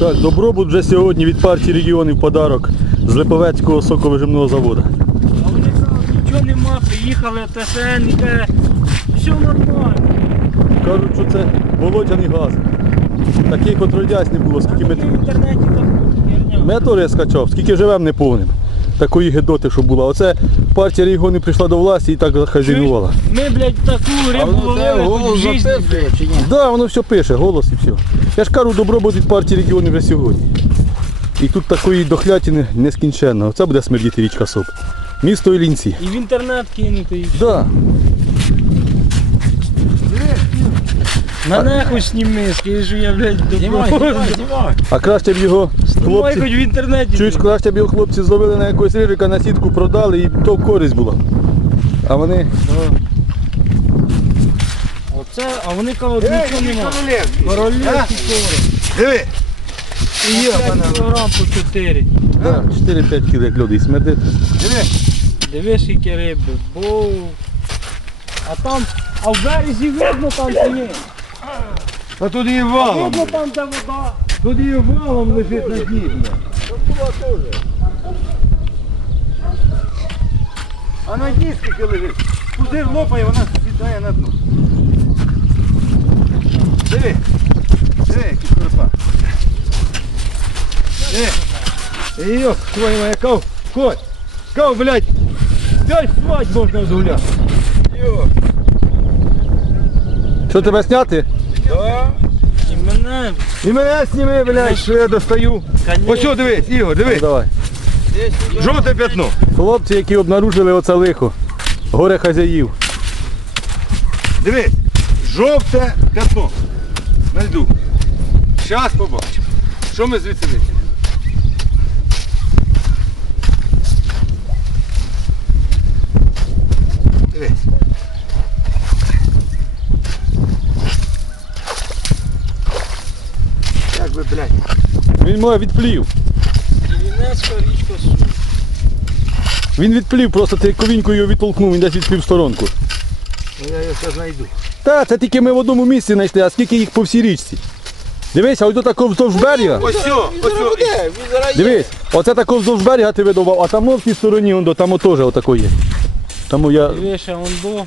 Так, добробут вже сьогодні від партії регіонів подарок з Липовецького соковижимного заводу. А вони кажуть, нічого нема, приїхали, ТСН, іде, все нормально. Кажуть, що це болотяний газ. Таких отродясь не було, скільки ми. В інтернеті так херня. Ми теж скачав, скільки живем не повним. Такої гидоти, що була. Оце партія регіонів прийшла до власті і так захазінувала. Ми, блядь, таку рибу ловили хоч в житті, чи ні? Так, да, воно все пише, голос і все. Я ж кажу, добробут від партії регіонів вже сьогодні. І тут такої дохлятини нескінченно. Оце буде смердіти річка Соп. Місто Ілінці. І в інтернет кинути. і- Да. Мене хоч сніми, скажи, я, блядь, Знімай, знімай, знімай. А краще б його Знімай хлопці. хоч в інтернеті. Чуєш, краще б його хлопці зловили на якогось рижика, на сітку продали і то користь була. А вони. Оце, а вони кажуть, нічого нема. Королівський короб. Диви. І є кілограм по 4. Да, 4-5 кг як люди і смердить. Диви. Дивись, які риби, бо... А там, а в березі видно там чи ні? А тут її валом. Видно там, де вода. Тут її валом лежить на дні. А на дні скільки лежить? Пузир лопає, вона сідає на дно. Диви. Диви, які коропа. Диви. Йох, твою моя кав. Ходь. Кав, блядь. П'ять свадь можна згуляти. Йох. Що тебе зняти? Да. І мене, І мене сніми, блядь, що я достаю. конечно, Ось що, дивись, Ігор, Ну, дивись. давай. Жовте п'ятно. Хлопці, які обнаружили оце лихо. Горе хазяїв. Дивись, жовте п'ятно. На льду. Зараз побачимо. Що ми звідси витягнемо? Дивись. Як би, блядь. Він моє відплів. Вінецька річка Су. Він відплів, просто ти ковінькою його відтолкнув, він десь відплів в сторонку. Ну, Я його зараз знайду. Та, це тільки ми в одному місці знайшли, а скільки їх по всій річці. Дивись, а ось тут такого вздовж берега. Ось що, ось. Дивись, оце такого вздовж берега ти видавав, а там в тій стороні, он, до, там теж отако є. Тому я. Дивися, он до.